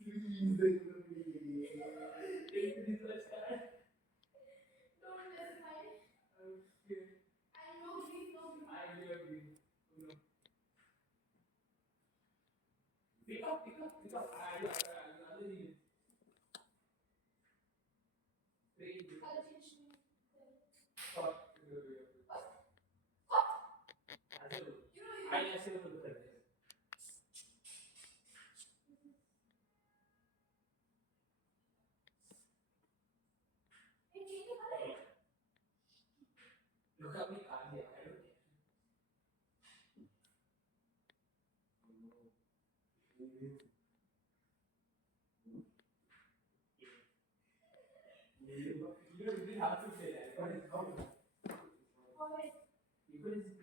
Please, they couldn't be. Take this much time. Don't listen, my. Okay. I know, please, no. I will agree. No. Pick up, pick up, pick up. I need it. I'll teach you. Stop. I ऐसे बंद कर दे look at me I don't care you don't even have to say that but it's common you couldn't